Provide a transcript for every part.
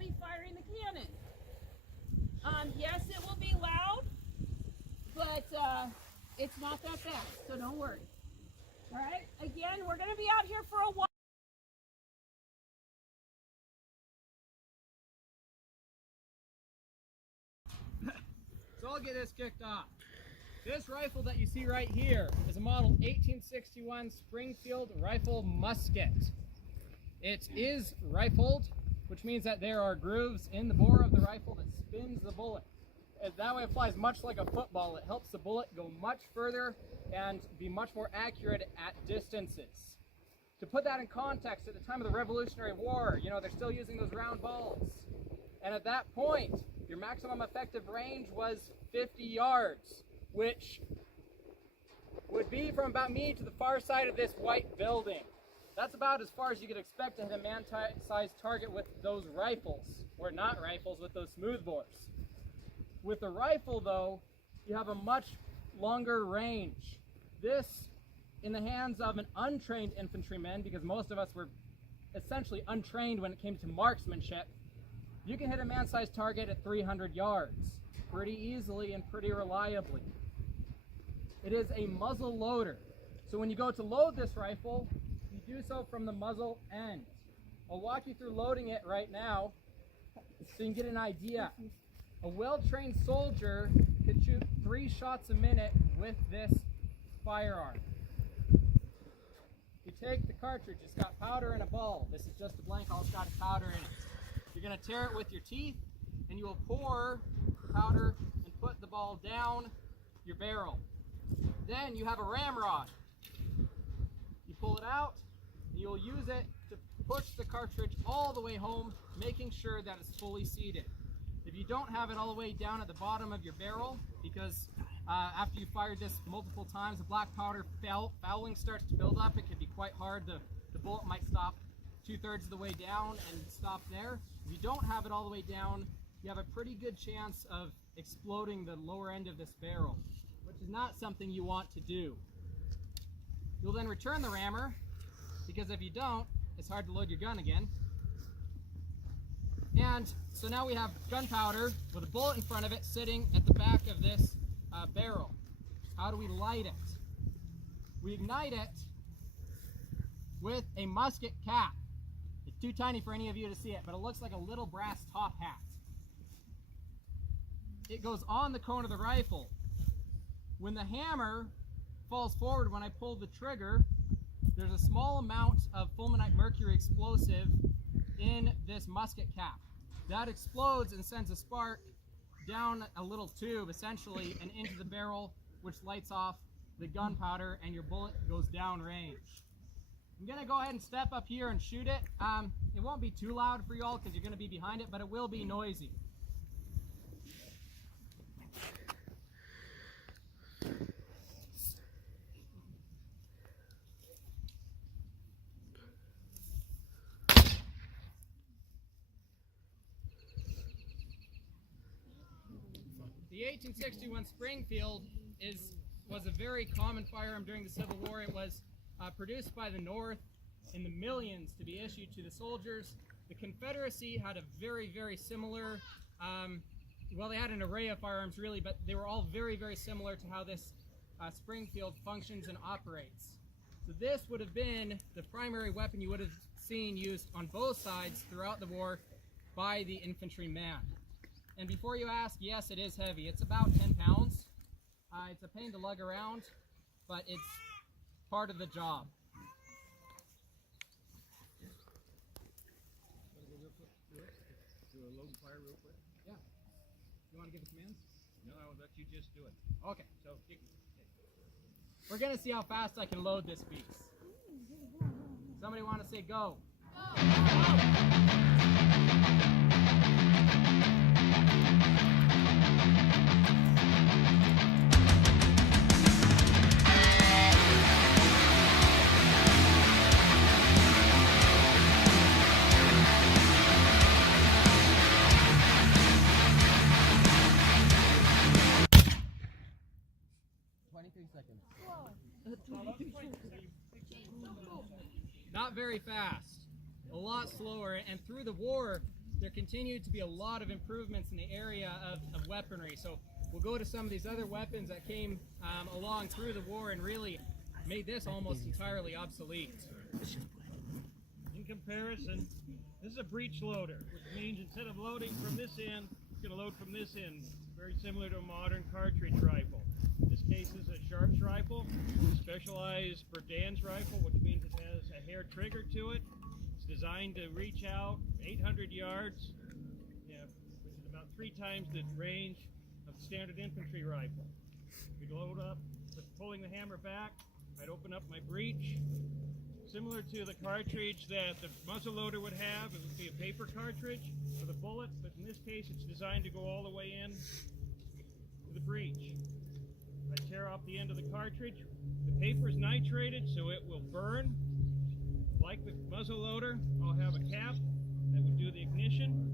be firing the cannon. Yes, it will be loud, but it's not that fast, so don't worry. All right, again, we're going to be out here for a while. So I'll get this kicked off. This rifle that you see right here is a model 1861 Springfield rifle musket. It is rifled, which means that there are grooves in the bore of the rifle that spins the bullet. And that way it flies much like a football. It helps the bullet go much further and be much more accurate at distances. To put that in context, at the time of the Revolutionary War, you know, they're still using those round balls. And at that point, your maximum effective range was 50 yards, which would be from about me to the far side of this white building. That's about as far as you could expect to hit a man-sized target with those rifles, or not rifles, with those smoothbores. With the rifle, though, you have a much longer range. This, in the hands of an untrained infantryman, because most of us were essentially untrained when it came to marksmanship, you can hit a man-sized target at 300 yards pretty easily and pretty reliably. It is a muzzle loader. So when you go to load this rifle, you do so from the muzzle end. I'll walk you through loading it right now so you can get an idea. A well-trained soldier could shoot 3 shots a minute with this firearm. You take the cartridge, it's got powder and a ball. This is just a blank, all it's got is powder in it. You're going to tear it with your teeth, and you will pour powder and put the ball down your barrel. Then you have a ramrod. You pull it out, and you'll use it to push the cartridge all the way home, making sure that it's fully seated. If you don't have it all the way down at the bottom of your barrel, because after you fired this multiple times, the black powder fouling starts to build up, it can be quite hard. The bullet might stop 2/3 of the way down and stop there. If you don't have it all the way down, you have a pretty good chance of exploding the lower end of this barrel, which is not something you want to do. You'll then return the rammer, because if you don't, it's hard to load your gun again. And so now we have gunpowder with a bullet in front of it sitting at the back of this barrel. How do we light it? We ignite it with a musket cap. It's too tiny for any of you to see it, but it looks like a little brass top hat. It goes on the cone of the rifle. When the hammer falls forward when I pull the trigger, there's a small amount of fulminate mercury explosive in this musket cap. That explodes and sends a spark down a little tube, essentially, and into the barrel, which lights off the gunpowder, and your bullet goes down range. I'm going to go ahead and step up here and shoot it. It won't be too loud for you all because you're going to be behind it, but it will be noisy. The 1861 Springfield was a very common firearm during the Civil War. It was produced by the North in the millions to be issued to the soldiers. The Confederacy had a very, very similar, well, they had an array of firearms really, but they were all very, very similar to how this Springfield functions and operates. So this would have been the primary weapon you would have seen used on both sides throughout the war by the infantryman. And before you ask, yes, it is heavy. It's about 10 pounds. It's a pain to lug around, but it's part of the job. Do a load and fire real quick? Yeah. You want to give the commands? No, I will let you just do it. Okay. So, We're going to see how fast I can load this piece. Somebody want to say go? Go! Not very fast, a lot slower, and through the war, there continued to be a lot of improvements in the area of weaponry. So we'll go to some of these other weapons that came along through the war and really made this almost entirely obsolete. In comparison, this is a breech loader, which means instead of loading from this end, it's going to load from this end. Very similar to a modern cartridge rifle. In this case, this is a Sharps rifle, specialized Berdan's rifle, which means it has a hair trigger to it. It's designed to reach out 800 yards, which is about 3 times the range of the standard infantry rifle. We'd load up, just pulling the hammer back, I'd open up my breech. Similar to the cartridge that the muzzleloader would have, it would be a paper cartridge with a bullet, but in this case it's designed to go all the way in to the breech. I tear off the end of the cartridge. The paper is nitrated, so it will burn. Like the muzzleloader, I'll have a cap that would do the ignition.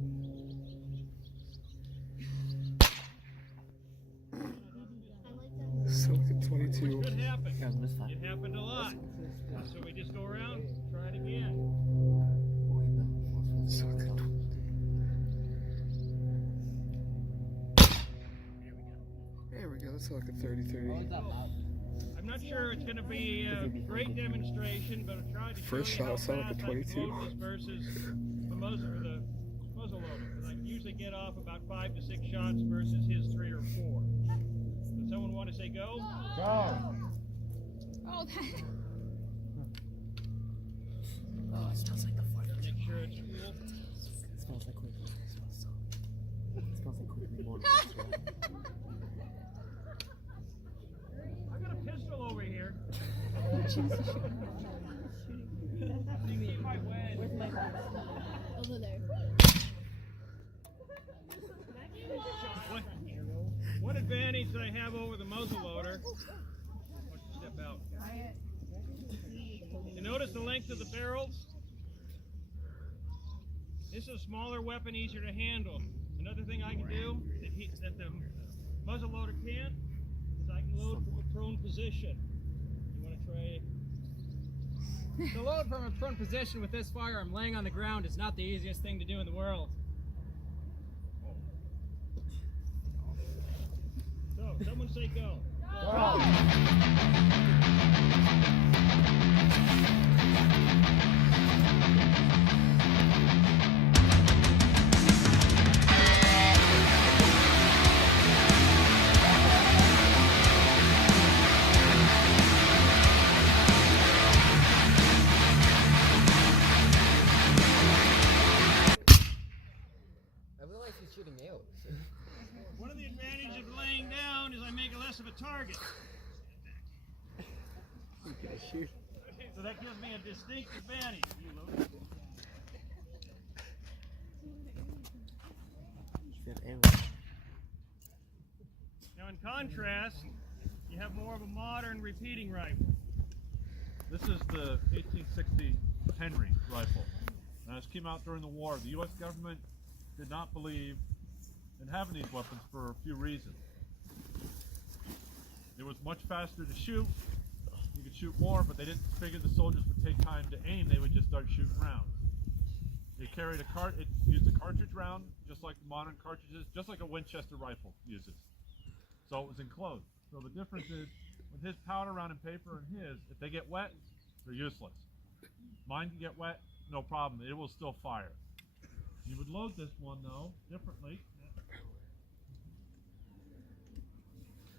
So at 22. Which could happen. It happened a lot. So we just go around, try it again. So at there we go. That's like a 30-30. I'm not sure it's going to be a great demonstration, but I'll try to First show you how shot sounded like fast a I can 22. load this versus the muzzle loader. Because I can usually get off about 5 to 6 shots versus his 3 or 4. Does someone want to say go? Oh, that. Oh, it smells like the fire. Make sure it's cool. It smells like quick. It smells like quick. I got a pistol over here. Over there. What advantage I have over the muzzleloader? Step out. You notice the length of the barrels? This is a smaller weapon, easier to handle. Another thing I can do that the muzzleloader can't is I can load from a prone position. You want to try? The load from a prone position with this firearm laying on the ground is not the easiest thing to do in the world. So, someone say go. I realize he's shooting arrows. One of the advantages of laying down is I make less of a target. So that gives me a distinct advantage. Now in contrast, you have more of a modern repeating rifle. This is the 1860 Henry rifle. Now, this came out during the war. The U.S. government did not believe in having these weapons for a few reasons. It was much faster to shoot. You could shoot more, but they didn't figure the soldiers would take time to aim. They would just start shooting rounds. It carried it used a cartridge round, just like the modern cartridges, just like a Winchester rifle uses. So it was enclosed. So the difference is, with his powder round and paper and his, if they get wet, they're useless. Mine can get wet, no problem. It will still fire. You would load this one though differently.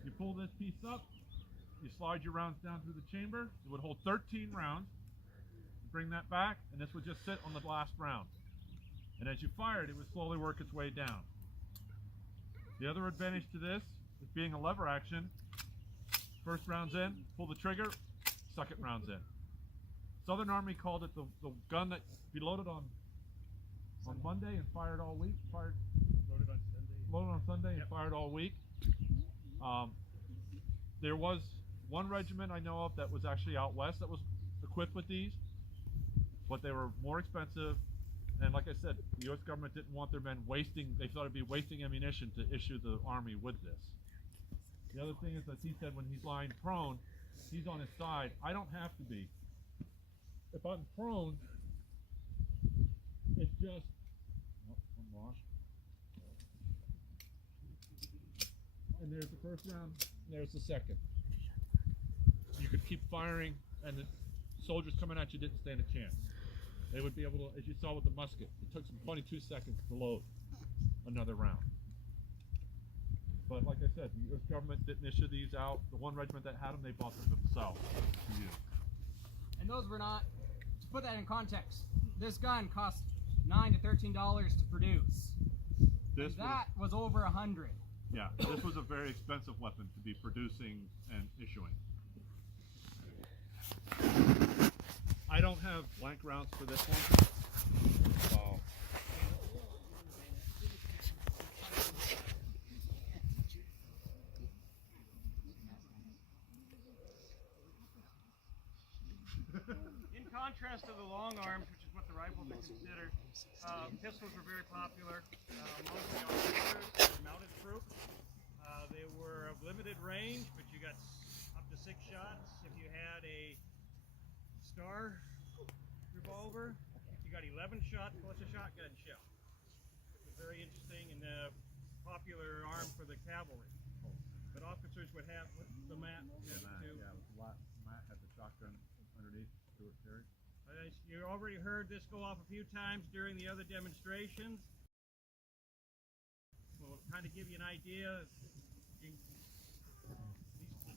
You pull this piece up, you slide your rounds down through the chamber. It would hold 13 rounds. You bring that back, and this would just sit on the last round. And as you fired, it would slowly work its way down. The other advantage to this is being a lever action. First round's in, pull the trigger, second round's in. Southern Army called it the gun that be loaded on Monday and fired all week. Loaded on Sunday. Loaded on Sunday and Yep. fired all week. There was one regiment I know of that was actually out west that was equipped with these, but they were more expensive. And like I said, the U.S. government didn't want their men wasting, they thought it'd be wasting ammunition to issue the Army with this. The other thing is, as he said, when he's lying prone, he's on his side. I don't have to be. If I'm prone, it's just, oh, one there's the first round, and there's the second. You could keep firing, and the soldiers coming at you didn't stand a chance. They would be able to, as you saw with the musket, it took them 22 seconds to load another round. But like I said, the U.S. government didn't issue these out. The one regiment that had them, they bought them themselves to use. And those were not, to put that in context, this gun cost $9 to $13 to produce. This That was over 100. yeah, this was a very expensive weapon to be producing and issuing. I don't have blank rounds for this one. So, In contrast to the long arms, which is what the rifles are considered, pistols were very popular, mostly on soldiers and mounted troops. They were of limited range, but you got up to 6 shots. If you had a Star revolver, you got 11 shots plus a shotgun shell. It was very interesting and a popular arm for the cavalry. But officers would have the mat too. Matt had the shotgun underneath. Stuart carried. You already heard this go off a few times during the other demonstrations. We'll kind of give you an idea. These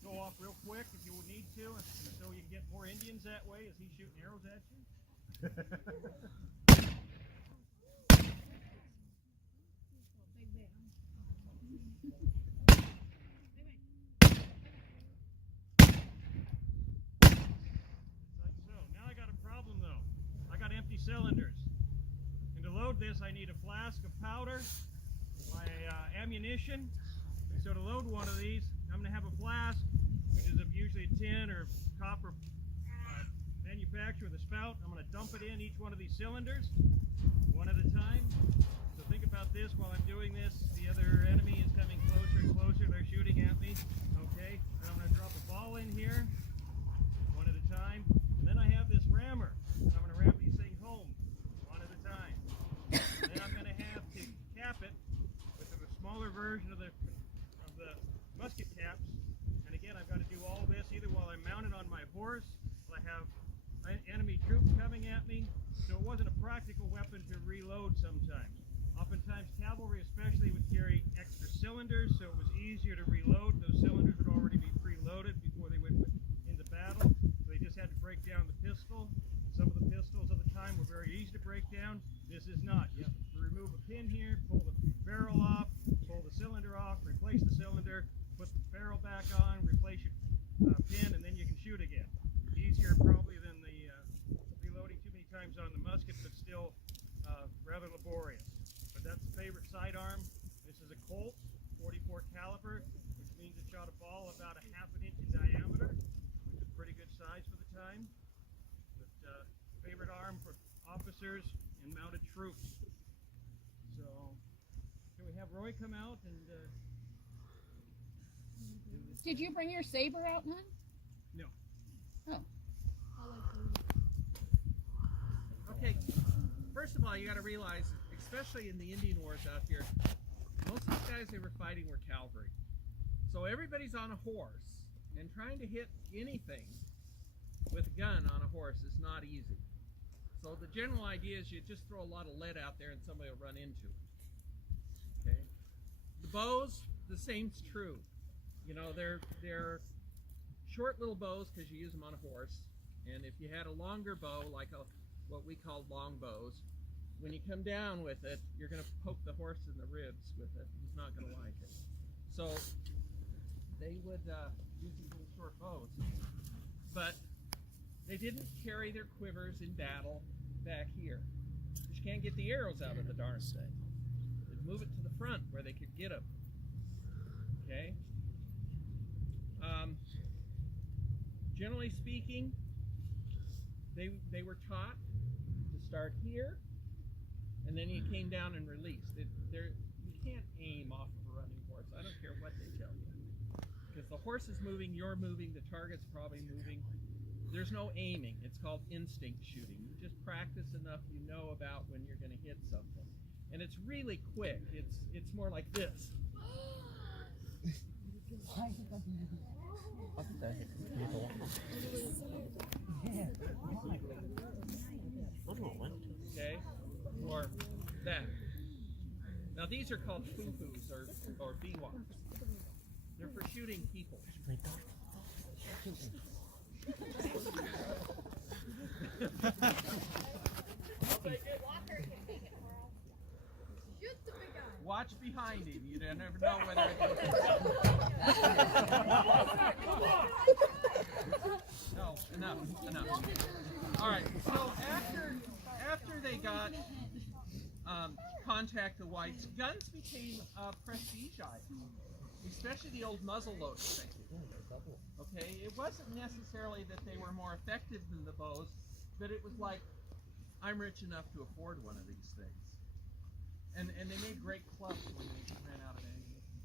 go off real quick if you need to, so you can get more Indians that way as he's shooting arrows at you. Like so. Now I got a problem though. I got empty cylinders. And to load this I need a flask of powder, my ammunition. So to load one of these, I'm going to have a flask, which is of usually a tin or copper manufacture with a spout. I'm going to dump it in each one of these cylinders, one at a time. So think about this while I'm doing this. The other enemy is coming closer and closer. They're shooting at me. Okay, and I'm going to drop a ball in here, one at a time. And then I have this rammer, and I'm going to ram these things home, one at a time. And then I'm going to have to cap it with a smaller version of the musket caps. And again, I've got to do all this either while I'm mounted on my horse, while I have enemy troops coming at me. So it wasn't a practical weapon to reload sometimes. Oftentimes cavalry especially would carry extra cylinders, so it was easier to reload. Those cylinders would already be preloaded before they went into battle. So they just had to break down the pistol. Some of the pistols at the time were very easy to break down. This is not. You have to remove a pin here, pull the barrel off, pull the cylinder off, replace the cylinder, put the barrel back on, replace your pin, and then you can shoot again. Easier probably than the reloading too many times on the musket, but still rather laborious. But that's the favorite sidearm. This is a Colt 44 caliber, which means it shot a ball about a ½ inch in diameter, which is pretty good size for the time. But favorite arm for officers and mounted troops. So can we have Roy come out and Did you bring your saber out, none? no. Oh. Okay, first of all, you got to realize, especially in the Indian Wars out here, most of the guys they were fighting were cavalry. So everybody's on a horse, and trying to hit anything with a gun on a horse is not easy. So the general idea is you just throw a lot of lead out there and somebody will run into it. Okay? The bows, the same's true. You know, they're short little bows because you use them on a horse. And if you had a longer bow, like what we call long bows, when you come down with it, you're going to poke the horse in the ribs with it. He's not going to like it. So they would use these little short bows. But they didn't carry their quivers in battle back here. You can't get the arrows out of the darn thing. They'd move it to the front where they could get them. Okay? Generally speaking, they were taught to start here, and then you came down and released. You can't aim off of a running horse. I don't care what they tell you. Because the horse is moving, you're moving, the target's probably moving. There's no aiming. It's called instinct shooting. You just practice enough, you know about when you're going to hit something. And it's really quick. It's more like this. What the heck? Okay? Or that. Now these are called foo-foos or biwas. They're for shooting people. Watch behind him. You never know whether No, enough. All right. So after they got contact the whites, guns became a prestige item, especially the old muzzle loaders. Okay, it wasn't necessarily that they were more effective than the bows, but it was like, I'm rich enough to afford one of these things. And they made great clubs when they ran out of ammunition.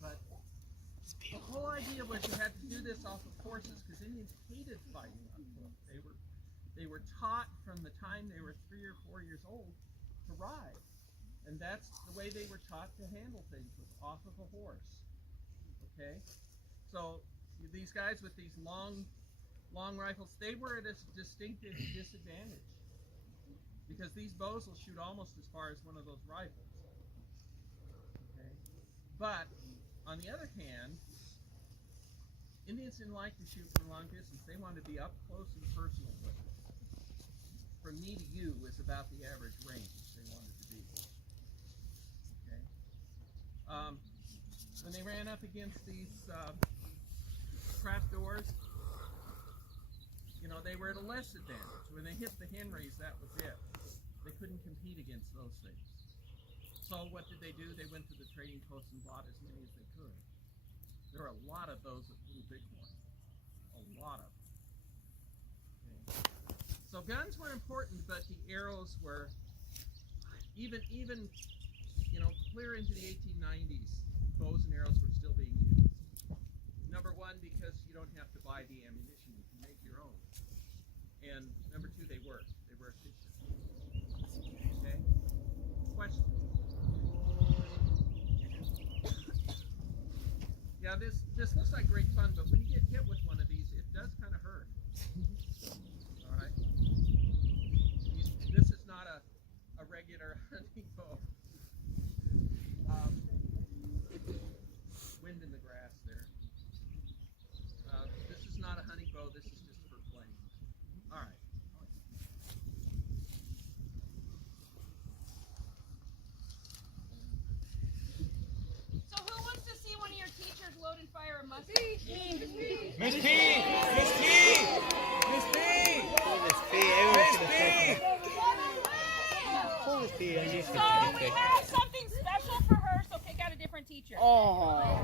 But the whole idea was you had to do this off of horses because Indians hated fighting on foot. They were taught from the time they were 3 or 4 years old to ride. And that's the way they were taught to handle things, was off of a horse. Okay? So these guys with these long rifles, they were at a distinctive disadvantage. Because these bows will shoot almost as far as one of those rifles. Okay? But, on the other hand, Indians didn't like to shoot from long distance. They wanted to be up close and personal with it. From me to you was about the average range they wanted to be. Okay? When they ran up against these trapdoors, you know, they were at a less advantage. When they hit the Henrys, that was it. They couldn't compete against those things. So what did they do? They went to the trading posts and bought as many as they could. There were a lot of those at Little Bighorn. A lot of them. Okay. So guns were important, but the arrows were even you know, clear into the 1890s, bows and arrows were still being used. Number one, because you don't have to buy the ammunition, you can make your own. And number two, they worked. They were efficient. Okay? Questions? Yeah, this looks like great fun, but when you get hit with one of these, it does kind of hurt. All right? This is not a regular hunting bow. Wind in the grass there. This is not a hunting bow. This is just for playing. All right. So who wants to see one of your teachers load and fire a musket? Miss P! Miss P! Miss P! Miss P! Miss P! So we have something special for her, so pick out a different teacher. Oh,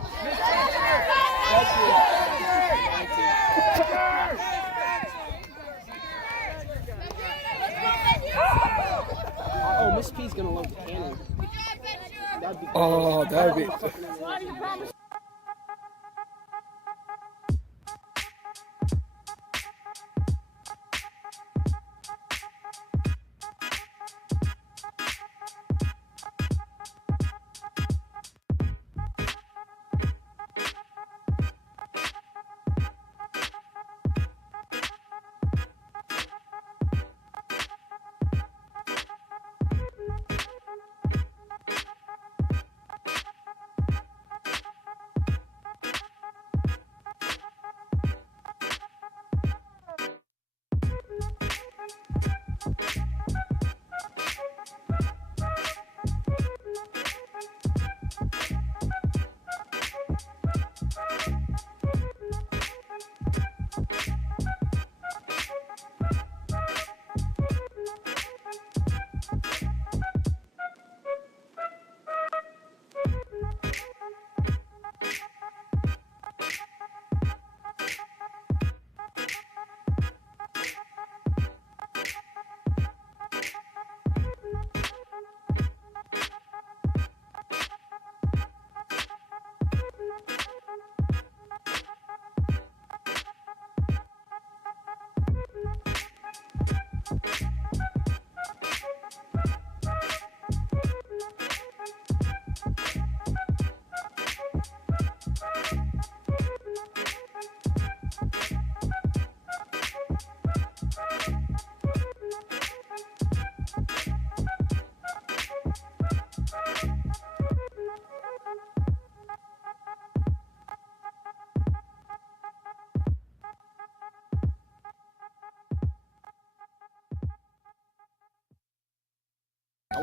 Miss P's gonna load the cannon. That'd be Oh, that'd be. Why do you promise?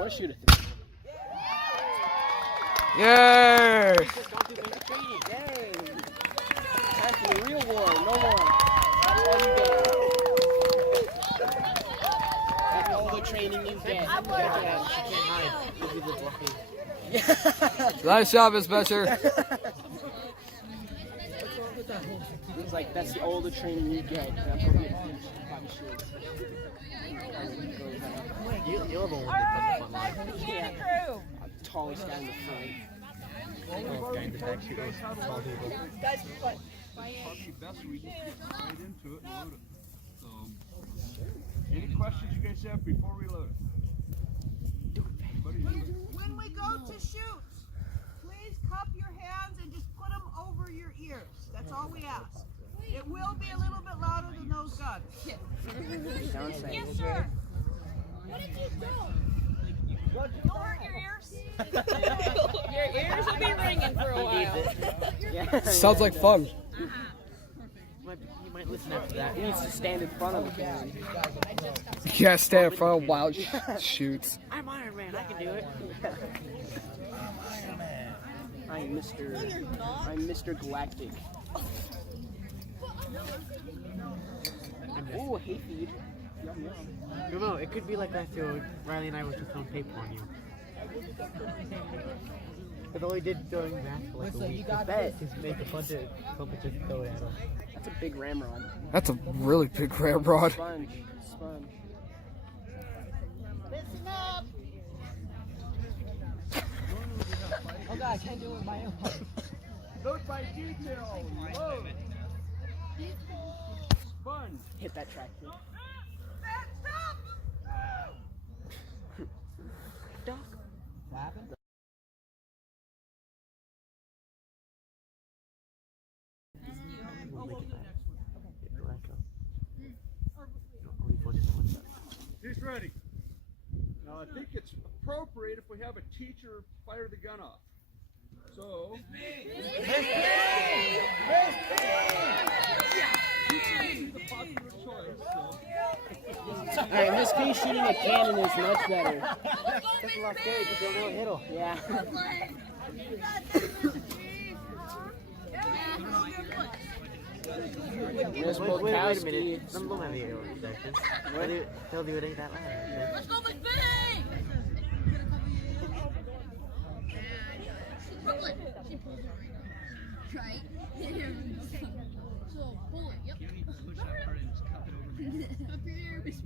to shoot a 3. Yay! Don't do basic training. Yay! Time for the real war. No more. That's all you get. That's all the training you get. Nice job, Miss Besser. It's like that's the all the training you get. That's what we probably should. You're the one All that right, put the fun back to the cannon crew. Tallest guy in the front. line. Guy in the back shooting small people. Guys, what? Probably best we just get right into it and load it. So, any questions you guys have before we load it? When we go to shoot, please cup your hands and just put them over your ears. That's all we ask. It will be a little bit louder than those guns. Yes, sir. What did you do? Don't hurt your ears. Your ears will be ringing for a while. Sounds like fun. You might listen after that. He needs to stand in front of the cannon. Yeah, stand in front of wild shoots. I'm Iron Man. I can do it. I'm Mr. Galactic. Ooh, hay feed. Yum yum. No, it could be like that too. Riley and I were just throwing paper on you. But all we did during math for like a week is make a bunch of just throw it at him. That's a big ramrod. That's a really big ramrod. Sponge. Listen up. Oh god, I can't do it with my own. Load by detail. Load. Sponge. Hit that track. Stop. What happened? He's ready. Now I think it's appropriate if we have a teacher fire the gun off. So. The popular choice. Alright, Miss P shooting a cannon is much better. That's a lot scary because they're a little hiddle. Yeah. Miss Wait a Polkowski. minute. Some of them have the air protection. They'll do it ain't that loud. Let's go, Miss B! Brooklyn. She pulls it right now. Right? So, pull it, yep. You need to push that part and just cup it over. Cup your ear, Miss B.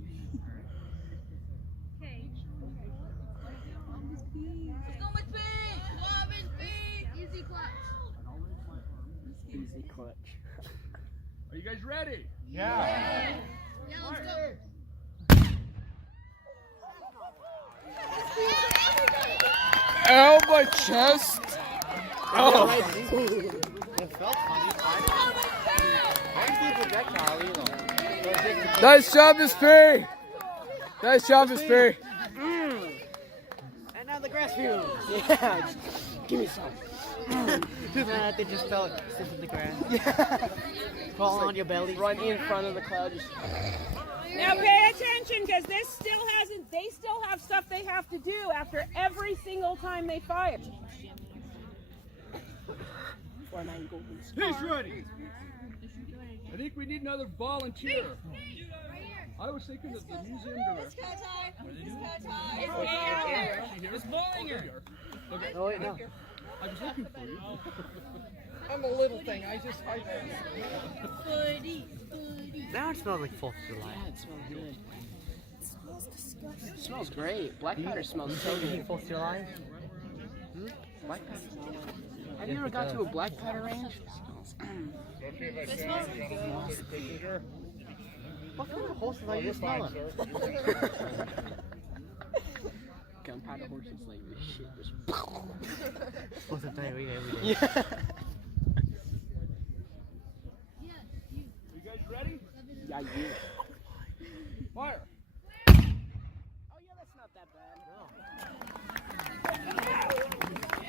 Okay. Let's go, Miss B! Come on, Miss B! Easy clutch. Easy clutch. Are you guys ready? Yeah, let's go. Ow, my chest. Oh. It felt funny. I didn't see a projectile either. Nice job, Miss P. Nice job, Miss P. And now the grass fumes. Yeah. Give me some. They just felt sit in the grass. Crawl on your belly. Run in front of the cloud. Now pay attention, because they still have stuff they have to do after every single time they fire. He's ready. I think we need another volunteer. I was thinking of the museum director. It's Bollinger. Oh wait, no. I was looking for you. I'm a little thing. I Now it smells like 4th of July. Yeah, it smells good. It smells great. Black powder smells so You good. think 4th of July? Black powder. Have you ever got to a black powder range? It smells good. What kind of horses are you smelling? Gunpowder horses like this shit. Supposed to diarrhea every day. Yeah. You guys ready? Yeah, you. Fire. Oh yeah, that's not that bad.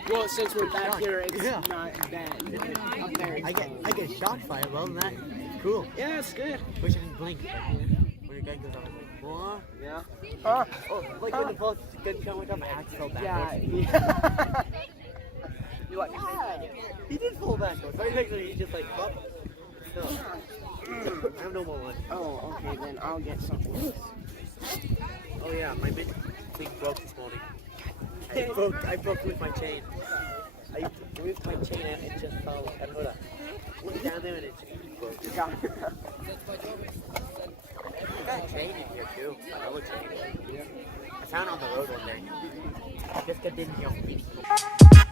Well, since we're back here, it's not bad. Up there, I get shot fire. Well, than that, cool. yeah, it's good. Wish I didn't blink. When your gun goes off, More? Yeah. Oh, like when the boat good come with up, I had to go backwards. Yeah. You're like, ah. He did fall backwards. Right next to me, he just like, up. No. I have no more one. Oh, okay, then I'll get something else. Oh yeah, my big thing broke this morning. I broke with my chain. I whipped my chain and it just fell. I put a look down there and it just broke. I got a chain in here too. Another chain. I found it on the road one day. Just got in here.